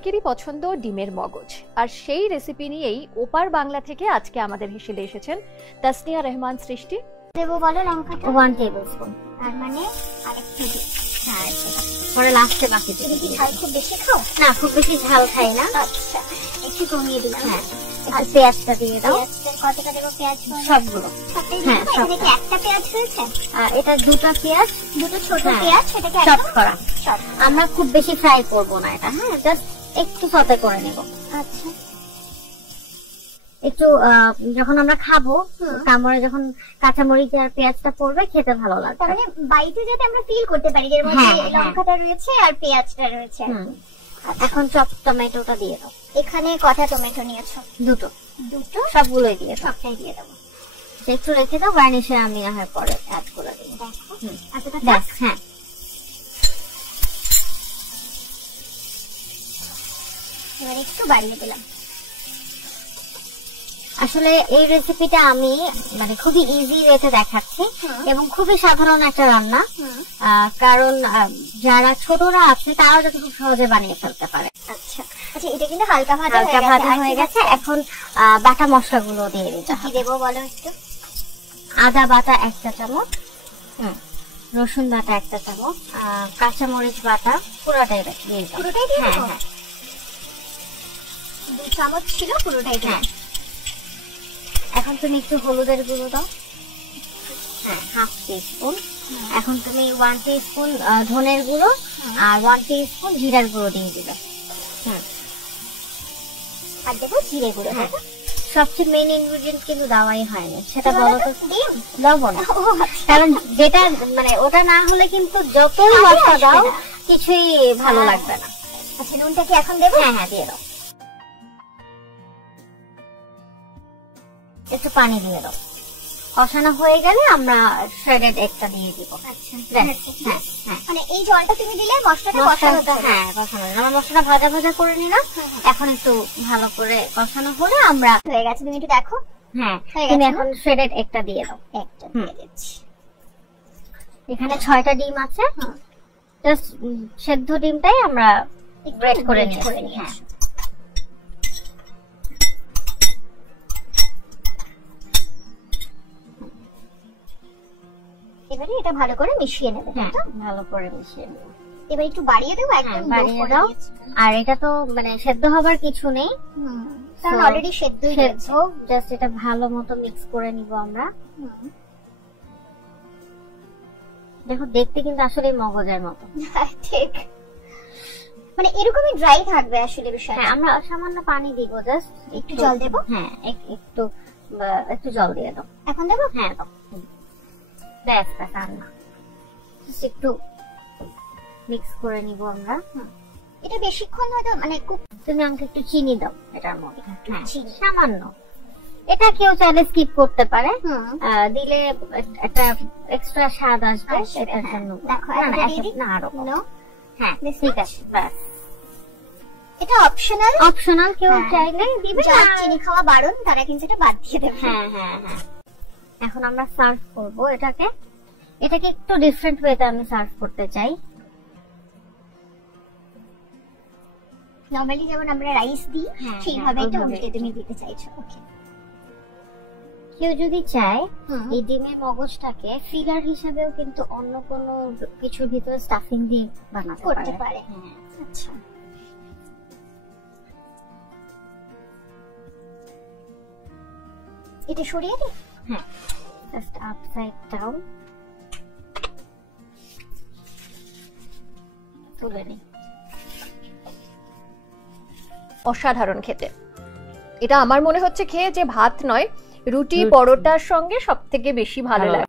অনেকেরই পছন্দ ডিমের মগজ, আর সেই রেসিপি নিয়েই ওপার বাংলা থেকে আজকে আমাদের হেসেলে এসেছেন তাসনিয়া রহমান সৃষ্টি। দেবো বলো লঙ্কাটা 1 টেবিলস্পুন, তার মানে আরেকটু দিই। হ্যাঁ, পরে লাস্টে বাকি দিই। কি ঝাল খুব বেশি খাও? না, খুব বেশি ঝাল খাই না। আচ্ছা, একটু কমিয়ে দিলাম। হ্যাঁ, আর পেঁয়াজটা দিয়ে দাও। কতটা দেবো পেঁয়াজ? সবগুলো। হ্যাঁ, এখানে কি একটা পেঁয়াজ হয়েছে? এটা দুটো পেঁয়াজ, দুটো ছোট পেঁয়াজ, সেটাকে চপ করা। আমরা খুব বেশি ফ্রাই করব না এটা, হ্যাঁ, জাস্ট একটু সতে করে নেব। আচ্ছা, একটু যখন আমরা খাবো কামড়ে যখন কাঁচামরিচ আর পেঁয়াজটা পড়বে খেতে ভালো লাগবে। তার মানে বাইটে যাতে আমরা ফিল করতে পারি এর মধ্যে লঙ্কাটা রয়েছে আর পেঁয়াজটা রয়েছে। এখন চপ টমেটোটা দিয়ে দাও। এখানে কটা টমেটো নিয়েছো? দুটো। দুটো? সবগুলোই দিয়ে দাও। সবটাই দিয়ে দেবো। একটু রেখে দাও, গার্নিশে আমি না হয় পরে অ্যাড করে দেবো। দেখো, ব্যাস। হ্যাঁ, এবার একটু বাড়িয়ে দিলাম। আসলে এই রেসিপিটা আমি মানে খুবই ইজি ওয়েতে দেখাচ্ছি এবং খুবই সাধারণ একটা রান্না, কারণ যারা ছোটরা আছে তারা যাতে খুব সহজে বানিয়ে ফেলতে পারে। আচ্ছা আচ্ছা, এটা কিন্তু হালকা ভাজা হয়ে গেছে। এখন বাটা মশলাগুলো দিয়ে দিতে হবে। কি দেবো বলো একটু? আদা বাটা 1 চা চামচ, রসুন বাটা 1 চা চামচ, কাঁচামরিচ বাটা পুরোটাই দিয়ে দাও। পুরোটাই দিয়ে দাও? হ্যাঁ, 2 চামচ ছিল, পুরোটাই। হ্যাঁ, এখন তুমি একটু হলুদের গুঁড়ো দাও। হ্যাঁ, 1/2 টিস্পুন। এখন তুমি 1 টিস্পুন ধনের গুঁড়ো আর 1 টিস্পুন জিরার গুঁড়ো দিয়ে দিবে। আর দেখো জিরে গুঁড়ো। হ্যাঁ, সবচেয়ে মেইন ইনগ্রেডিয়েন্ট কিন্তু দেওয়াই হয়নি, সেটা বলো তো? লবণ। কারণ যেটা মানে ওটা না হলে কিন্তু যতই মশলা দাও কিছুই ভালো লাগবে না। আচ্ছা, নুনটা কি এখন দেবো? হ্যাঁ হ্যাঁ, দিয়ে দাও। একটু পানি দিয়ে দাও। কষানো হয়ে গেলে আমরা শ্রেডেড এগটা দিয়ে দিব। আচ্ছা, হ্যাঁ হ্যাঁ, মানে এই জলটা তুমি দিলে মশলাটা কষানো। হ্যাঁ, কষানো। আমরা মশলাটা ভাজা ভাজা করে নিলাম। এখন একটু ভালো করে কষানো হলে আমরা হয়ে গেছে। তুমি একটু দেখো। হ্যাঁ, তুমি এখন শ্রেডেড এগটা দিয়ে দাও। একটা দিয়ে দিচ্ছি। এখানে 6টা ডিম আছে, জাস্ট সেদ্ধ ডিমটাই আমরা গ্রেট করে নিয়েছি। হ্যাঁ, এবারে এটা ভালো করে মিশিয়ে নেবে। হ্যাঁ, ভালো করে মিশিয়ে নেব। এবার একটু বাড়িয়ে দেবো। একদম বাড়িয়ে দাও। আর এটা তো মানে সেদ্ধ হবার কিছু নেই, কারণ অলরেডি সেদ্ধই হয়েছে। জাস্ট এটা ভালো মতো মিক্স করে নিব আমরা। দেখো, দেখতে কিন্তু আসলে মগজের মতো। ঠিক, মানে এরকমই ড্রাই থাকবে আসলে বিষয়টা। হ্যাঁ, আমরা সামান্য পানি দিব, জাস্ট একটু জল দেব। হ্যাঁ, একটু জল দিয়ে দাও। এখন দেবো? হ্যাঁ দাও। ব্যাস ব্যাস, আর না, একটু মিক্স করে নিব আমরা। এটা বেশিক্ষণ হয়তো মানে তুমি আমাকে একটু চিনি দাও এটার মধ্যে। হ্যাঁ, সামান্য। এটা কেউ চাইলে স্কিপ করতে পারে, দিলে একটা এক্সট্রা স্বাদ আসবে এটার জন্য। দেখো, না আরো। হ্যাঁ, ঠিক আছে, ব্যাস। এটা অপশনাল, কেউ চাইলে দিবে। যারা চিনি খাওয়া বারণ তারা কিন্তু এটা বাদ দিয়ে দেবে। হ্যাঁ হ্যাঁ হ্যাঁ। এখন আমরা সার্ভ করব এটাকে একটু ডিফারেন্ট ওয়েতে আমি সার্ভ করতে চাই। নরমালি যেমন আমরা রাইস দিই সেইভাবে এটা উল্টে তুমি দিতে চাইছো। ওকে, কেউ যদি চায় এই ডিমের মগজটাকে ফিলার হিসেবেও কিন্তু অন্য কোনো কিছুর ভিতরে স্টাফিং দিয়ে বানাতে পারে। হ্যাঁ, আচ্ছা, এটা সরিয়ে দিই। হ্যাঁ, just upside down তুলে নিই। অসাধারণ খেতে। এটা আমার মনে হচ্ছে খেয়ে যে ভাত নয়, রুটি পরোটার সঙ্গে সবথেকে বেশি ভালো লাগে।